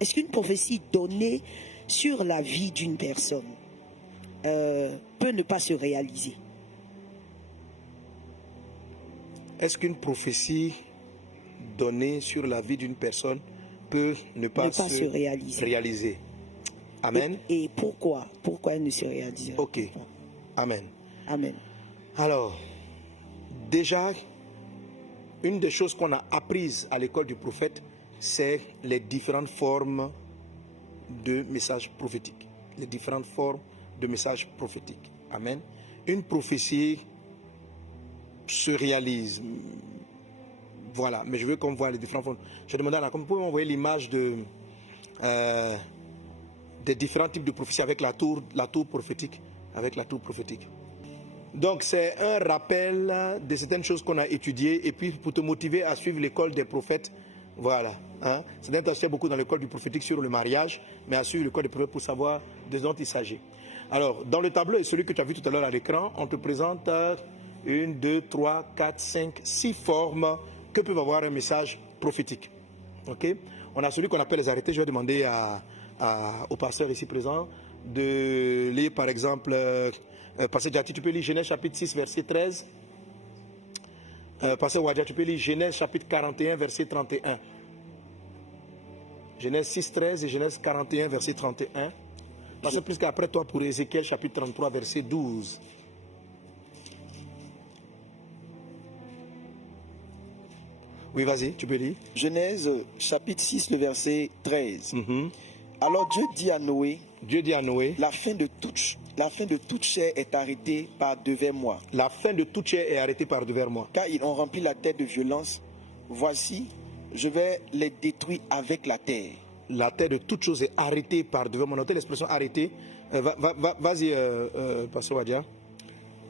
est-ce qu'une prophétie donnée sur la vie d'une personne peut ne pas se réaliser? Est-ce qu'une prophétie donnée sur la vie d'une personne peut ne pas se réaliser? Amen. Et pourquoi? Pourquoi elle ne se réalisera Ok. pas? Amen. Amen. Alors, déjà, une des choses qu'on a apprises à l'école du prophète, c'est les différentes formes de messages prophétiques. Les différentes formes de messages prophétiques. Amen. Une prophétie se réalise. Voilà, mais je veux qu'on voit les différentes formes. Je demandais à la comme vous pouvez m'envoyer l'image de des différents types de prophéties avec la tour prophétique. Avec la tour prophétique. Donc c'est un rappel de certaines choses qu'on a étudiées et puis pour te motiver à suivre l'école des prophètes. Voilà. Hein? C'est d'être beaucoup dans l'école du prophétique sur le mariage, mais à suivre l'école des prophètes pour savoir de ce dont il s'agit. Alors, dans le tableau et celui que tu as vu tout à l'heure à l'écran, on te présente 1, 2, 3, 4, 5, 6 formes que peut avoir un message prophétique. Okay? On a celui qu'on appelle les arrêtés. Je vais demander au pasteur ici présent de lire par exemple, Pasteur Djati, tu peux lire Genèse chapitre 6, verset 13. Pasteur Wadja, tu peux lire Genèse chapitre 41, verset 31. Genèse 6, 13 et Genèse 41, verset 31. Pasteur plus qu'après toi pour Ézéchiel chapitre 33, verset 12. Oui, vas-y, tu peux lire. Genèse chapitre 6, le verset 13. Alors Dieu dit à Noé, la fin de toute chair est arrêtée par devers moi. La fin de toute chair est arrêtée par devers moi. Car ils ont rempli la terre de violence. Voici, je vais les détruire avec la terre. La terre de toute chose est arrêtée par devers moi. Notez l'expression arrêtée. Vas-y, Pasteur Wadia.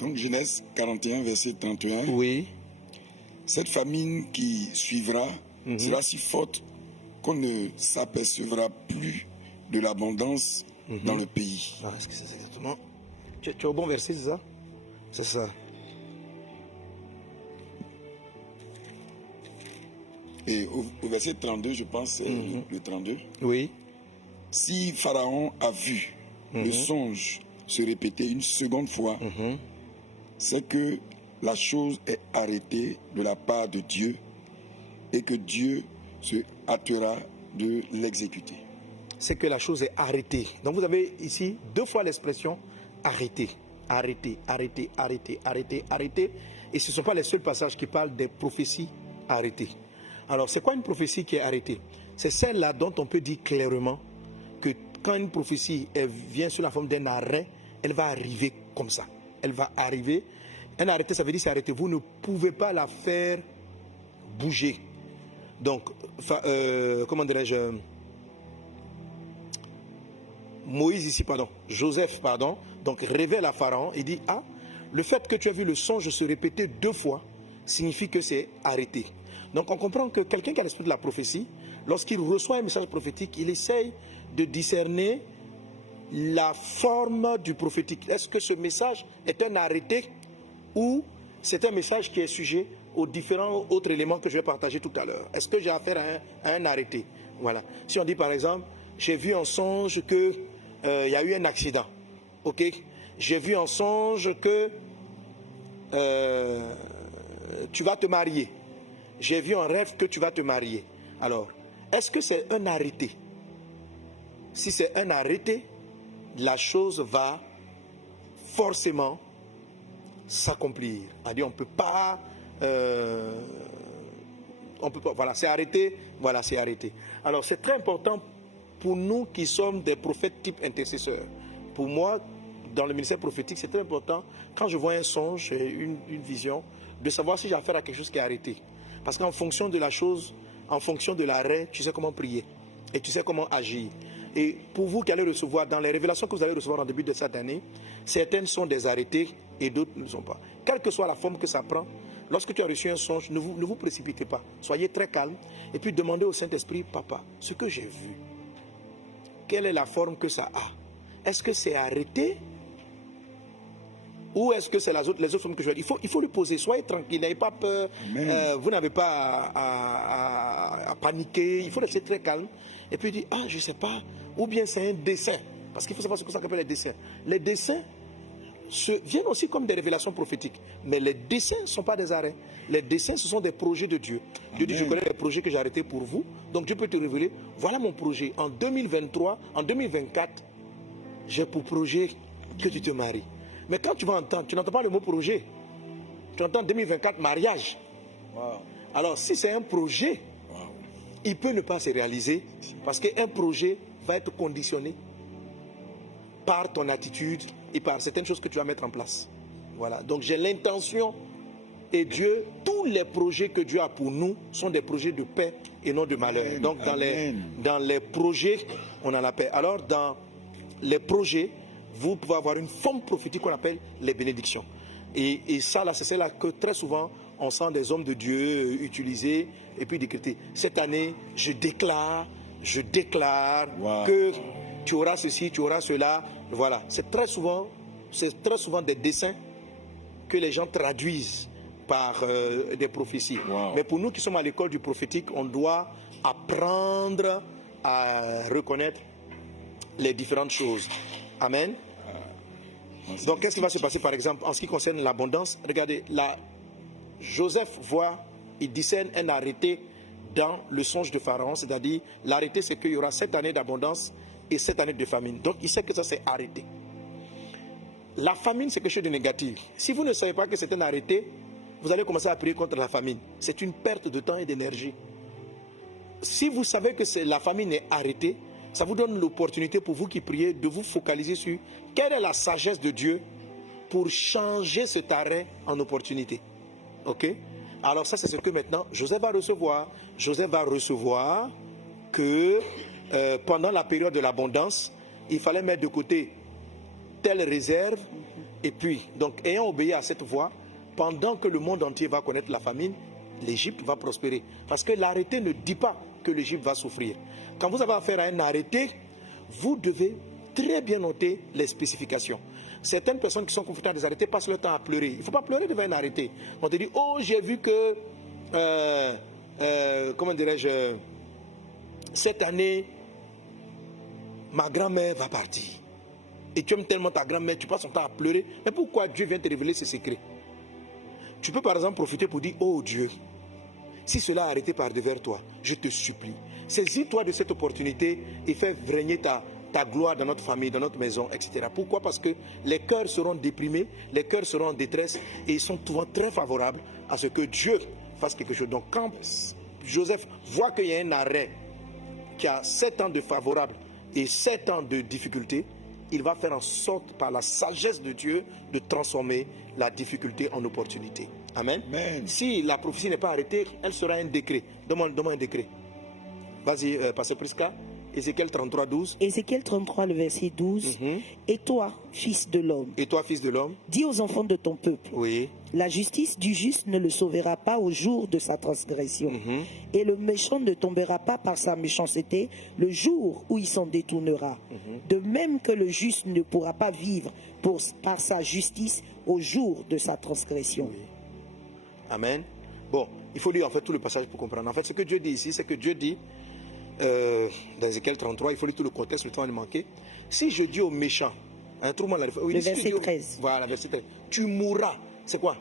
Donc Genèse 41, verset 31. Oui. Cette famine qui suivra sera si forte qu'on ne s'apercevra plus de l'abondance dans le pays. Ah, est-ce que c'est exactement... Tu es au bon verset, c'est ça? C'est ça. Et au verset 32, je pense, le 32. Oui. Si Pharaon a vu le songe se répéter une seconde fois, c'est que la chose est arrêtée de la part de Dieu et que Dieu se hâtera de l'exécuter. C'est que la chose est arrêtée. Donc vous avez ici 2 fois l'expression arrêter, arrêter, arrêter, arrêter, arrêter, arrêter. Et ce ne sont pas les seuls passages qui parlent des prophéties arrêtées. Alors c'est quoi une prophétie qui est arrêtée? C'est celle-là dont on peut dire clairement que quand une prophétie vient sous la forme d'un arrêt, elle va arriver comme ça. Elle va arriver. Un arrêté, ça veut dire c'est arrêté. Vous ne pouvez pas la faire bouger. Donc, comment dirais-je, Moïse ici, Joseph, donc révèle à Pharaon et dit, ah, le fait que tu as vu le songe se répéter 2 fois signifie que c'est arrêté. Donc on comprend que quelqu'un qui a l'esprit de la prophétie, lorsqu'il reçoit un message prophétique, il essaye de discerner la forme du prophétique. Est-ce que ce message est un arrêté ou c'est un message qui est sujet aux différents autres éléments que je vais partager tout à l'heure? Est-ce que j'ai affaire à un arrêté? Voilà. Si on dit par exemple, j'ai vu en songe que il y a eu un accident. Ok? J'ai vu en songe que tu vas te marier. J'ai vu en rêve que tu vas te marier. Alors, est-ce que c'est un arrêté? Si c'est un arrêté, la chose va forcément s'accomplir. On peut pas, voilà, c'est arrêté, voilà, c'est arrêté. Alors, c'est très important pour nous qui sommes des prophètes type intercesseurs. Pour moi, dans le ministère prophétique, c'est très important, quand je vois un songe, une vision, de savoir si j'ai affaire à quelque chose qui est arrêté. Parce qu'en fonction de la chose, en fonction de l'arrêt, tu sais comment prier et tu sais comment agir. Et pour vous qui allez recevoir, dans les révélations que vous allez recevoir en début de cette année, certaines sont des arrêtés et d'autres ne sont pas. Quelle que soit la forme que ça prend, lorsque tu as reçu un songe, ne vous précipitez pas. Soyez très calme et puis demandez au Saint-Esprit, Papa, ce que j'ai vu, quelle est la forme que ça a? Est-ce que c'est arrêté? Ou est-ce que c'est les autres formes que je vais dire? Il faut lui poser, soyez tranquille, n'ayez pas peur, vous n'avez pas à paniquer, il faut rester très calme. Et puis il dit, ah, je ne sais pas, ou bien c'est un dessin. Parce qu'il faut savoir ce que ça s'appelle les dessins. Les dessins viennent aussi comme des révélations prophétiques. Mais les dessins ne sont pas des arrêts. Les dessins, ce sont des projets de Dieu. Dieu dit, je connais les projets que j'ai arrêtés pour vous. Donc Dieu peut te révéler, voilà mon projet. En 2023, en 2024, j'ai pour projet que tu te maries. Mais quand tu vas entendre, tu n'entends pas le mot projet. Tu entends 2024, mariage. Wow. Alors si c'est un projet, il peut ne pas se réaliser. Parce qu'un projet va être conditionné par ton attitude et par certaines choses que tu vas mettre en place. Voilà. Donc j'ai l'intention et Dieu, tous les projets que Dieu a pour nous sont des projets de paix et non de malheur. Donc dans les projets, on en a paix. Alors dans les projets, vous pouvez avoir une forme prophétique qu'on appelle les bénédictions. Et ça, là, c'est celle-là que très souvent, on sent des hommes de Dieu utiliser et puis décréter. Cette année, je déclare que tu auras ceci, tu auras cela. Voilà, c'est très souvent des dessins que les gens traduisent par des prophéties. Mais pour nous qui sommes à l'école du prophétique, on doit apprendre à reconnaître les différentes choses. Amen. Donc, qu'est-ce qui va se passer, par exemple, en ce qui concerne l'abondance? Regardez, Joseph voit, il discerne un arrêté dans le songe de Pharaon, c'est-à-dire, l'arrêté, c'est qu'il y aura 7 années d'abondance et 7 années de famine. Donc, il sait que ça, c'est arrêté. La famine, c'est quelque chose de négatif. Si vous ne savez pas que c'est un arrêté, vous allez commencer à prier contre la famine. C'est une perte de temps et d'énergie. Si vous savez que la famine est arrêtée, ça vous donne l'opportunité pour vous qui priez de vous focaliser sur quelle est la sagesse de Dieu pour changer cet arrêt en opportunité. Ok? Alors ça, c'est ce que maintenant Joseph va recevoir. Joseph va recevoir que pendant la période de l'abondance, il fallait mettre de côté telle réserve. Et puis, donc, ayant obéi à cette voie, pendant que le monde entier va connaître la famine, l'Égypte va prospérer. Parce que l'arrêté ne dit pas que l'Égypte va souffrir. Quand vous avez affaire à un arrêté, vous devez très bien noter les spécifications. Certaines personnes qui sont confrontées à des arrêtés passent leur temps à pleurer. Il ne faut pas pleurer devant un arrêté. On te dit, oh, j'ai vu que, comment dirais-je, cette année, ma grand-mère va partir. Et tu aimes tellement ta grand-mère, tu passes ton temps à pleurer. Mais pourquoi Dieu vient te révéler ce secret? Tu peux par exemple profiter pour dire, oh Dieu, si cela a arrêté par devers toi, je te supplie, saisis-toi de cette opportunité et fais régner ta gloire dans notre famille, dans notre maison, etc. Pourquoi? Parce que les cœurs seront déprimés, les cœurs seront en détresse et ils sont souvent très favorables à ce que Dieu fasse quelque chose. Donc quand Joseph voit qu'il y a un arrêt qui a 7 ans de favorable et 7 ans de difficulté, il va faire en sorte, par la sagesse de Dieu, de transformer la difficulté en opportunité. Amen. Amen. Si la prophétie n'est pas arrêtée, elle sera un décret. Demande un décret. Vas-y, Pasteur Prisca. Ézéchiel 33, 12. Ézéchiel 33, le verset 12. Et toi, fils de l'homme. Et toi, fils de l'homme. Dis aux enfants de ton peuple. Oui. La justice du juste ne le sauvera pas au jour de sa transgression. Et le méchant ne tombera pas par sa méchanceté le jour où il s'en détournera. De même que le juste ne pourra pas vivre par sa justice au jour de sa transgression. Oui. Amen. Bon, il faut lire en fait tout le passage pour comprendre. En fait, ce que Dieu dit ici, c'est que Dieu dit, dans Ézéchiel 33, il faut lire tout le contexte, le temps est manqué. Si je dis aux méchants, le verset 13. Voilà, verset 13. Tu mourras. C'est quoi?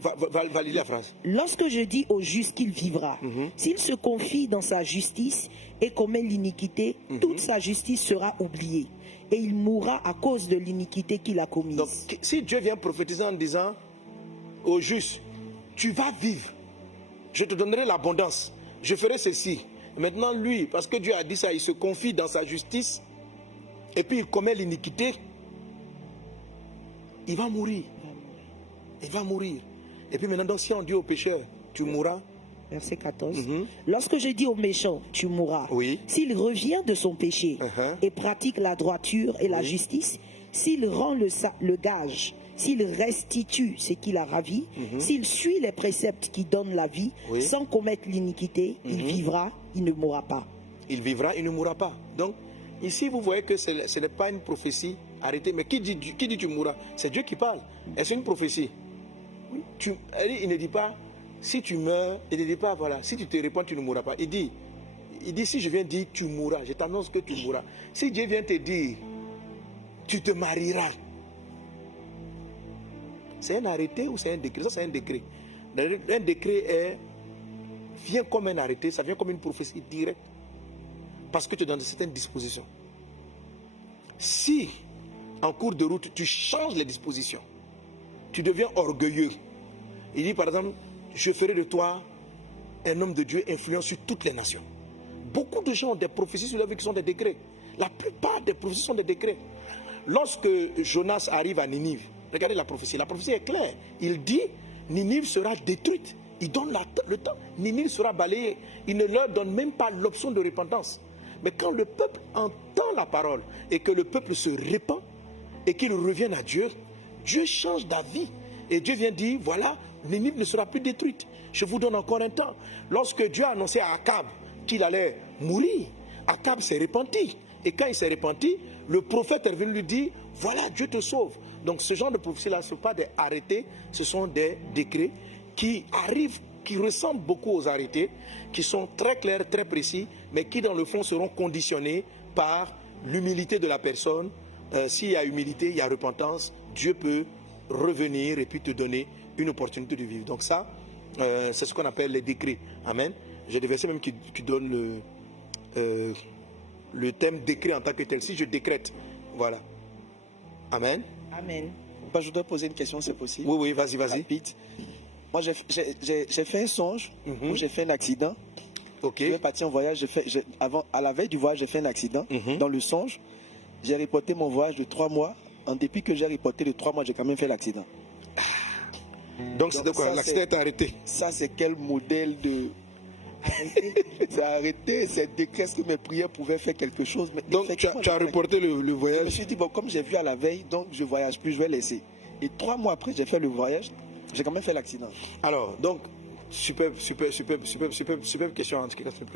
Va lire la phrase. Lorsque je dis au juste qu'il vivra, s'il se confie dans sa justice et commet l'iniquité, toute sa justice sera oubliée. Et il mourra à cause de l'iniquité qu'il a commise. Donc, si Dieu vient prophétiser en disant au juste, tu vas vivre, je te donnerai l'abondance, je ferai ceci. Maintenant, lui, parce que Dieu a dit ça, il se confie dans sa justice et puis il commet l'iniquité, il va mourir. Il va mourir. Et puis maintenant, donc, si on dit au pécheur, tu mourras. Verset 14. Lorsque je dis au méchant, tu mourras. Oui. S'il revient de son péché et pratique la droiture et la justice, s'il rend le gage, s'il restitue ce qu'il a ravi, s'il suit les préceptes qui donnent la vie, sans commettre l'iniquité, il vivra, il ne mourra pas. Il vivra, il ne mourra pas. Donc, ici, vous voyez que ce n'est pas une prophétie arrêtée. Mais qui dit tu mourras? C'est Dieu qui parle. Est-ce une prophétie? Il ne dit pas, si tu meurs, il ne dit pas, voilà, si tu te répands, tu ne mourras pas. Il dit, Il dit, si je viens dire tu mourras, je t'annonce que tu mourras. Si Dieu vient te dire tu te marieras, c'est un arrêté ou c'est un décret? Ça, c'est un décret. Un décret vient comme un arrêté, ça vient comme une prophétie directe. Parce que tu es dans certaines dispositions. Si, en cours de route, tu changes les dispositions, tu deviens orgueilleux. Il dit, par exemple, je ferai de toi un homme de Dieu influent sur toutes les nations. Beaucoup de gens ont des prophéties sur leur vie qui sont des décrets. La plupart des prophéties sont des décrets. Lorsque Jonas arrive à Ninive, regardez la prophétie est claire. Il dit, Ninive sera détruite. Il donne le temps. Ninive sera balayée. Il ne leur donne même pas l'option de repentance. Mais quand le peuple entend la parole et que le peuple se répand et qu'il revienne à Dieu, Dieu change d'avis. Et Dieu vient dire, voilà, Ninive ne sera plus détruite. Je vous donne encore un temps. Lorsque Dieu a annoncé à Akab qu'il allait mourir, Akab s'est repenti. Et quand il s'est repenti, le prophète est venu lui dire, voilà, Dieu te sauve. Donc ce genre de prophétie-là, ce ne sont pas des arrêtés, ce sont des décrets qui arrivent, qui ressemblent beaucoup aux arrêtés, qui sont très clairs, très précis, mais qui dans le fond seront conditionnés par l'humilité de la personne. S'il y a humilité, il y a repentance, Dieu peut revenir et puis te donner une opportunité de vivre. Donc ça, c'est ce qu'on appelle les décrets. Amen. J'ai des versets même qui donnent le thème décret en tant que tel. Si je décrète, voilà. Amen. Amen. Je voudrais poser une question, c'est possible? Oui, vas-y. Rapide. Moi, j'ai fait un songe où j'ai fait un accident. Ok. Je suis parti en voyage. À la veille du voyage, j'ai fait un accident. Dans le songe, j'ai reporté mon voyage de 3 mois. En dépit que j'ai reporté de 3 mois, j'ai quand même fait l'accident. Donc c'est quoi? L'accident est arrêté. Ça, c'est quel modèle de... C'est arrêté, c'est décret. Est-ce que mes prières pouvaient faire quelque chose? Mais donc tu as reporté le voyage? Je me suis dit, bon, comme j'ai vu à la veille, donc je ne voyage plus, je vais laisser. Et 3 mois après, j'ai fait le voyage, j'ai quand même fait l'accident. Alors, donc, super question.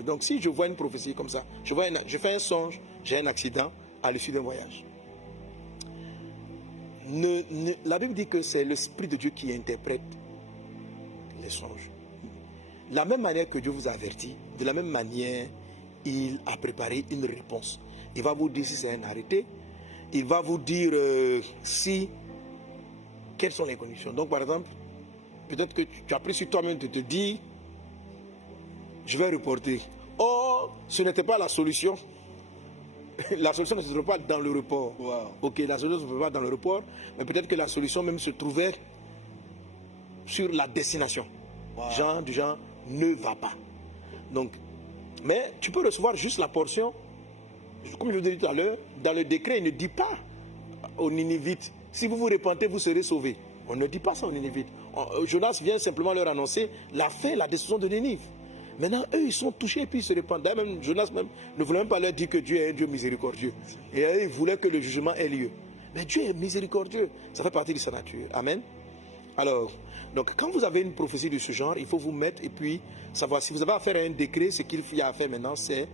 Donc, si je vois une prophétie comme ça, je fais un songe, j'ai un accident à l'issue d'un voyage. La Bible dit que c'est l'Esprit de Dieu qui interprète les songes. De la même manière que Dieu vous a averti, de la même manière, il a préparé une réponse. Il va vous dire si c'est un arrêté, il va vous dire quelles sont les conditions. Donc, par exemple, peut-être que tu as pris sur toi-même de te dire, je vais reporter. Or, ce n'était pas la solution. La solution ne se trouve pas dans le report. Wow. Ok, la solution ne se trouve pas dans le report, mais peut-être que la solution même se trouvait sur la destination. Wow. Du genre, ne va pas. Donc, mais tu peux recevoir juste la portion. Comme je vous ai dit tout à l'heure, dans le décret, il ne dit pas aux Ninivites, si vous vous repentez, vous serez sauvés. On ne dit pas ça aux Ninivites. Jonas vient simplement leur annoncer la fin, la décision de Ninive. Maintenant, eux, ils sont touchés et puis ils se répandent. D'ailleurs, même Jonas ne voulait même pas leur dire que Dieu est un Dieu miséricordieux. Et eux, ils voulaient que le jugement ait lieu. Mais Dieu est miséricordieux. Ça fait partie de sa nature. Amen. Alors, donc, quand vous avez une prophétie de ce genre, il faut vous mettre et puis savoir. Si vous avez affaire à un décret, ce qu'il y a à faire maintenant, c'est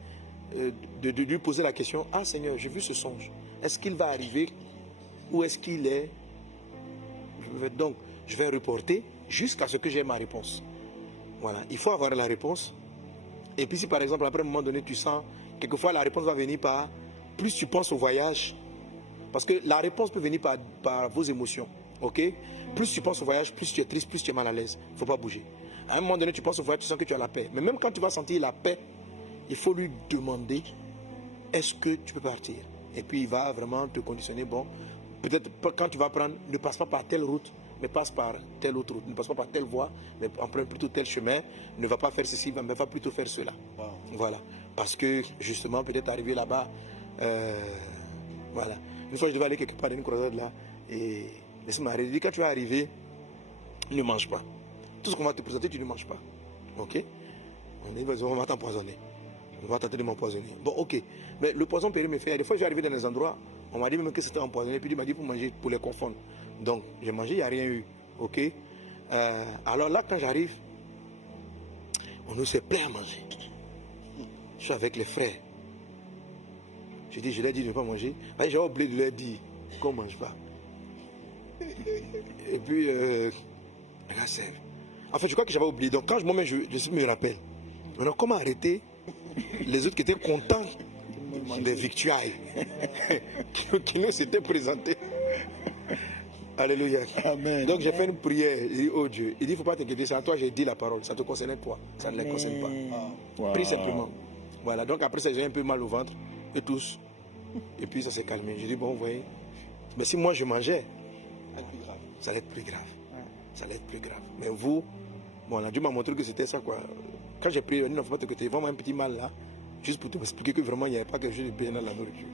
de lui poser la question, ah Seigneur, j'ai vu ce songe. Est-ce qu'il va arriver ou est-ce qu'il est... Donc, je vais reporter jusqu'à ce que j'ai ma réponse. Voilà, il faut avoir la réponse. Et puis si par exemple, après un moment donné, tu sens, quelquefois la réponse va venir par, plus tu penses au voyage, parce que la réponse peut venir par vos émotions, ok? Plus tu penses au voyage, plus tu es triste, plus tu es mal à l'aise. Il ne faut pas bouger. À un moment donné, tu penses au voyage, tu sens que tu as la paix. Mais même quand tu vas sentir la paix, il faut lui demander, est-ce que tu peux partir? Et puis il va vraiment te conditionner, bon, peut-être quand tu vas prendre, ne passe pas par telle route, mais passe par telle autre route, ne passe pas par telle voie, mais emprunte plutôt tel chemin, ne va pas faire ceci, mais va plutôt faire cela. Wow. Voilà. Parce que justement, peut-être arriver là-bas, voilà. Une fois, je devais aller quelque part dans une croisade là, et laisse-moi arrêter. Quand tu vas arriver, ne mange pas. Tout ce qu'on va te présenter, tu ne manges pas. Ok? On va t'empoisonner. On va tenter de m'empoisonner. Bon, ok. Mais le poison peut me faire. Des fois, je suis arrivé dans des endroits, on m'a dit même que c'était empoisonné, puis il m'a dit pour manger, pour les confondre. Donc, j'ai mangé, il n'y a rien eu. Ok? Alors là, quand j'arrive, on nous fait plein à manger. Je suis avec les frères. Je leur ai dit de ne pas manger. J'ai oublié de leur dire qu'on ne mange pas. Et puis, là, c'est... En fait, je crois que j'avais oublié. Donc, quand moi-même, je me rappelle. Maintenant, comment arrêter Les autres qui étaient contents des victuailles qui nous s'étaient présentées. Alléluia. Amen. Donc j'ai fait une prière. J'ai dit, oh Dieu, il dit, il ne faut pas t'inquiéter, c'est à toi, j'ai dit la parole. Ça te concernait toi, ça ne les concerne pas. Wow. Prie simplement. Voilà, donc après ça, j'ai un peu mal au ventre, et tous. Et puis ça s'est calmé. J'ai dit, bon, vous voyez, mais si moi je mangeais, ça allait être plus grave. Ça allait être plus grave. Mais vous, bon, là, Dieu m'a montré que c'était ça, quoi. Quand j'ai prié, il ne faut pas t'inquiéter, vraiment un petit mal là. Juste pour te m'expliquer que vraiment il n'y avait pas quelque chose de bien dans la nourriture.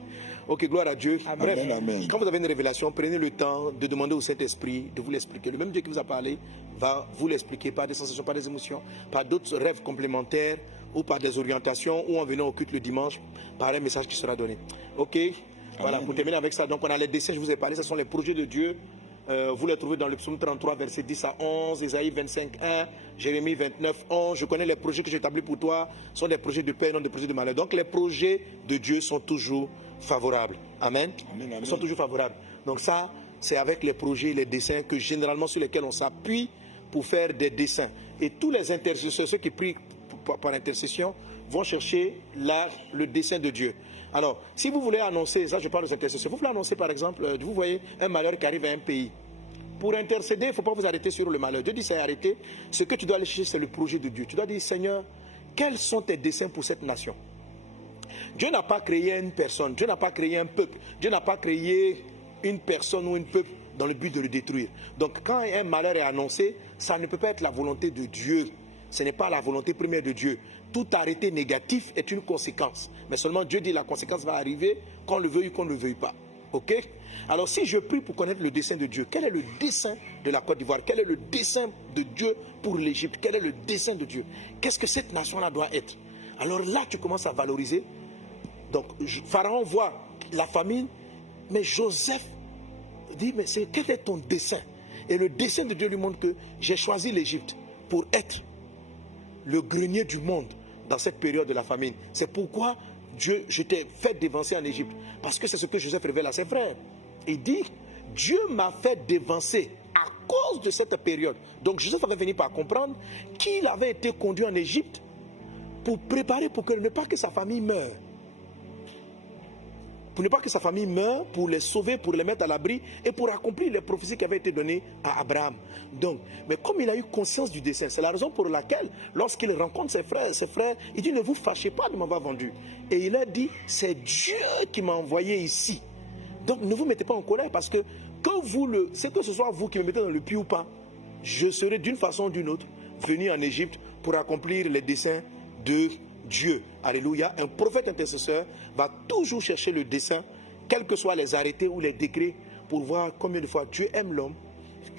Ok, gloire à Dieu. Amen. Bref, Amen. quand vous avez une révélation, prenez le temps de demander au Saint-Esprit de vous l'expliquer. Le même Dieu qui vous a parlé va vous l'expliquer par des sensations, par des émotions, par d'autres rêves complémentaires ou par des orientations ou en venant au culte le dimanche, par un message qui sera donné. Ok, voilà, pour terminer avec ça, donc on a les dessins, je vous ai parlé, ce sont les projets de Dieu. Vous les trouvez dans le psaume 33, verset 10 à 11, Ésaïe 25, 1, Jérémie 29, 11. Je connais les projets que j'établis pour toi, sont des projets de paix, non des projets de malheur. Donc les projets de Dieu sont toujours favorables. Amen. Amen. Ils sont toujours favorables. Donc ça, c'est avec les projets, les dessins que généralement sur lesquels on s'appuie pour faire des dessins. Et tous les intercesseurs, ceux qui prient par intercession, vont chercher là le dessein de Dieu. Alors, si vous voulez annoncer, ça je parle des intercesseurs, vous voulez annoncer par exemple, vous voyez un malheur qui arrive à un pays. Pour intercéder, il ne faut pas vous arrêter sur le malheur. Dieu dit c'est arrêter. Ce que tu dois aller chercher, c'est le projet de Dieu. Tu dois dire, Seigneur, quels sont tes desseins pour cette nation? Dieu n'a pas créé une personne, Dieu n'a pas créé un peuple, Dieu n'a pas créé une personne ou un peuple dans le but de le détruire. Donc quand un malheur est annoncé, ça ne peut pas être la volonté de Dieu. Ce n'est pas la volonté première de Dieu. Tout arrêté négatif est une conséquence. Mais seulement Dieu dit la conséquence va arriver, qu'on le veuille ou qu'on ne le veuille pas. Ok? Alors si je prie pour connaître le dessein de Dieu, quel est le dessein de la Côte d'Ivoire? Quel est le dessein de Dieu pour l'Égypte? Quel est le dessein de Dieu? Qu'est-ce que cette nation-là doit être? Alors là, tu commences à valoriser. Donc, Pharaon voit la famine, mais Joseph dit, mais quel est ton dessein? Et le dessein de Dieu lui montre que j'ai choisi l'Égypte pour être le grenier du monde dans cette période de la famine. C'est pourquoi Dieu, je t'ai fait dévancer en Égypte. Parce que c'est ce que Joseph révèle à ses frères. Il dit, Dieu m'a fait dévancer à cause de cette période. Donc Joseph avait fini par comprendre qu'il avait été conduit en Égypte pour préparer, pour que ne pas que sa famille meure. Pour ne pas que sa famille meure, pour les sauver, pour les mettre à l'abri et pour accomplir les prophéties qui avaient été données à Abraham. Donc, mais comme il a eu conscience du dessein, c'est la raison pour laquelle, lorsqu'il rencontre ses frères, il dit, ne vous fâchez pas de m'avoir vendu. Et il a dit, c'est Dieu qui m'a envoyé ici. Donc, ne vous mettez pas en colère parce que c'est que ce soit vous qui me mettez dans le puits ou pas, je serai d'une façon ou d'une autre venu en Égypte pour accomplir les desseins de Dieu. Alléluia. Un prophète intercesseur va toujours chercher le dessein, quels que soient les arrêtés ou les décrets, pour voir combien de fois Dieu aime l'homme,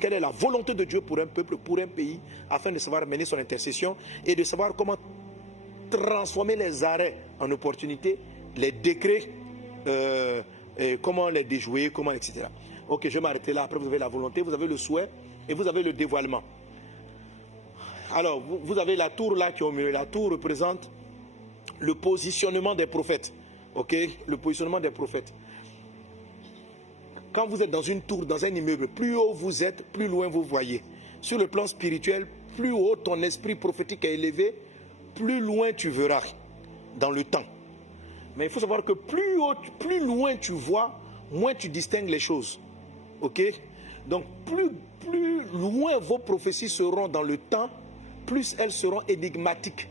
quelle est la volonté de Dieu pour un peuple, pour un pays, afin de savoir mener son intercession et de savoir comment transformer les arrêts en opportunités, les décrets, comment les déjouer, comment, etc. Ok, je vais m'arrêter là. Après, vous avez la volonté, vous avez le souhait et vous avez le dévoilement. Alors, vous avez la tour là qui est au milieu. La tour représente le positionnement des prophètes. Ok, le positionnement des prophètes. Quand vous êtes dans une tour, dans un immeuble, plus haut vous êtes, plus loin vous voyez. Sur le plan spirituel, plus haut ton esprit prophétique est élevé, plus loin tu verras dans le temps. Mais il faut savoir que plus haut, plus loin tu vois, moins tu distingues les choses. Ok? Donc plus loin vos prophéties seront dans le temps, plus elles seront énigmatiques.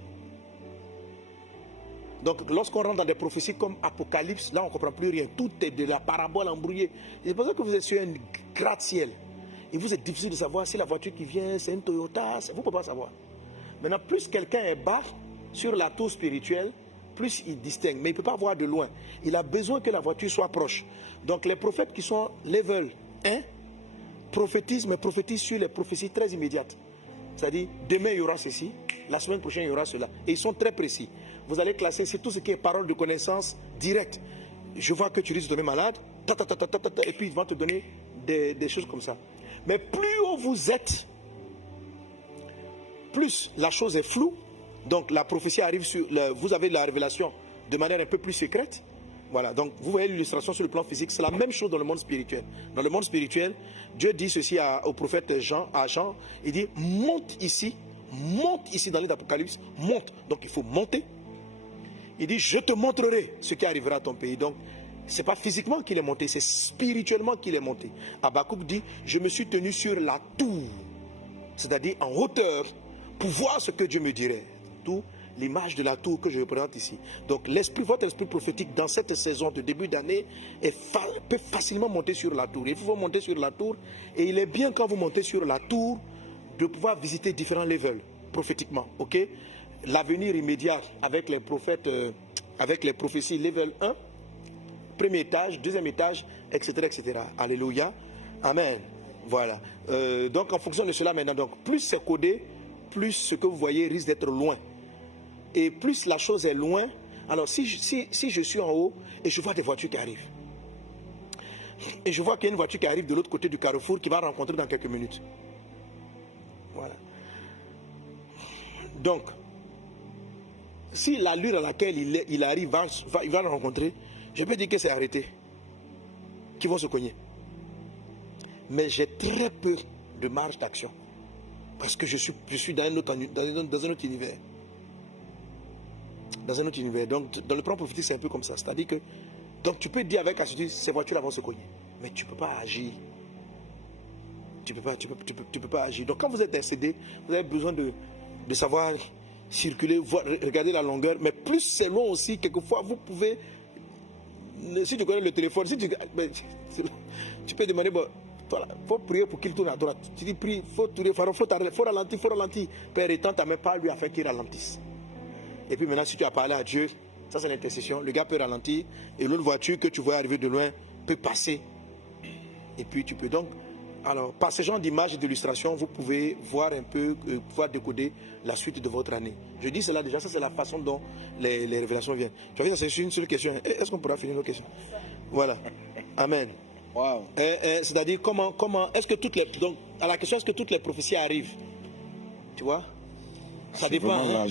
Donc, lorsqu'on rentre dans des prophéties comme Apocalypse, là, on ne comprend plus rien. Tout est de la parabole embrouillée. C'est pour ça que vous êtes sur un gratte-ciel. Et vous êtes difficile de savoir si la voiture qui vient, c'est une Toyota. Vous ne pouvez pas savoir. Maintenant, plus quelqu'un est bas sur la tour spirituelle, plus il distingue. Mais il ne peut pas voir de loin. Il a besoin que la voiture soit proche. Donc, les prophètes qui sont level 1 prophétisent, mais prophétisent sur les prophéties très immédiates. C'est-à-dire, demain, il y aura ceci. La semaine prochaine, il y aura cela. Et ils sont très précis. Vous allez classer, c'est tout ce qui est parole de connaissance directe. Je vois que tu risques de tomber malade, et puis ils vont te donner des choses comme ça. Mais plus haut vous êtes, plus la chose est floue. Donc la prophétie arrive sur... vous avez la révélation de manière un peu plus secrète. Voilà, donc vous voyez l'illustration sur le plan physique. C'est la même chose dans le monde spirituel. Dans le monde spirituel, Dieu dit ceci au prophète Jean, il dit, monte ici dans l'île d'Apocalypse, monte. Donc il faut monter. Il dit, je te montrerai ce qui arrivera à ton pays. Donc, ce n'est pas physiquement qu'il est monté, c'est spirituellement qu'il est monté. Habakkuk dit, je me suis tenu sur la tour, c'est-à-dire en hauteur, pour voir ce que Dieu me dirait. Tout l'image de la tour que je représente ici. Donc votre esprit prophétique dans cette saison de début d'année peut facilement monter sur la tour. Il faut monter sur la tour et il est bien quand vous montez sur la tour de pouvoir visiter différents levels prophétiquement. Ok? L'avenir immédiat avec les prophètes, avec les prophéties level 1, premier étage, deuxième étage, etc. etc. Alléluia. Amen. Voilà. Donc en fonction de cela maintenant, donc, plus c'est codé, plus ce que vous voyez risque d'être loin. Et plus la chose est loin, alors si je suis en haut et je vois des voitures qui arrivent, et je vois qu'il y a une voiture qui arrive de l'autre côté du carrefour qui va rencontrer dans quelques minutes. Voilà. Donc, si l'allure à laquelle il arrive il va le rencontrer, je peux dire que c'est arrêté, qu'ils vont se cogner. Mais j'ai très peu de marge d'action, parce que je suis dans un autre univers. Dans un autre univers. Donc, dans le plan prophétique, c'est un peu comme ça. C'est-à-dire que, donc, tu peux dire avec assurance, ces voitures-là vont se cogner. Mais tu ne peux pas agir. Tu peux pas agir. Donc, quand vous êtes décédé, vous avez besoin de savoir circuler, regarder la longueur. Mais plus c'est long aussi, quelquefois, vous pouvez, si tu connais le téléphone, tu peux demander, bon, il faut prier pour qu'il tourne à droite. Tu dis, prie, il faut tourner, faut ralentir. Père, étends ta main par lui afin qu'il ralentisse. Et puis maintenant, si tu as parlé à Dieu, ça c'est l'intercession, le gars peut ralentir et l'autre voiture que tu vois arriver de loin peut passer. Et puis tu peux donc, alors par ce genre d'image et d'illustration, vous pouvez voir un peu, pouvoir décoder la suite de votre année. Je dis cela déjà, ça c'est la façon dont les révélations viennent. Tu vois, c'est une seule question. Est-ce qu'on pourra finir nos questions? Voilà. Amen. Wow. C'est-à-dire comment est-ce que donc à la question est-ce que toutes les prophéties arrivent? Tu vois? Ça dépend.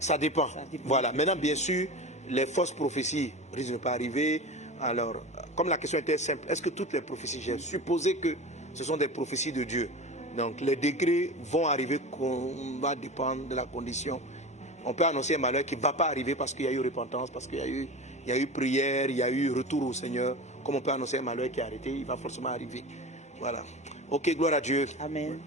Ça dépend. Voilà. Maintenant, bien sûr, les fausses prophéties risquent de ne pas arriver. Alors, comme la question était simple, est-ce que toutes les prophéties, j'ai supposé que ce sont des prophéties de Dieu. Donc, les degrés vont arriver, qu'on va dépendre de la condition. On peut annoncer un malheur qui ne va pas arriver parce qu'il y a eu repentance, parce qu'il y a eu prière, il y a eu retour au Seigneur. Comme on peut annoncer un malheur qui est arrêté, il va forcément arriver. Voilà. Ok, gloire à Dieu. Amen.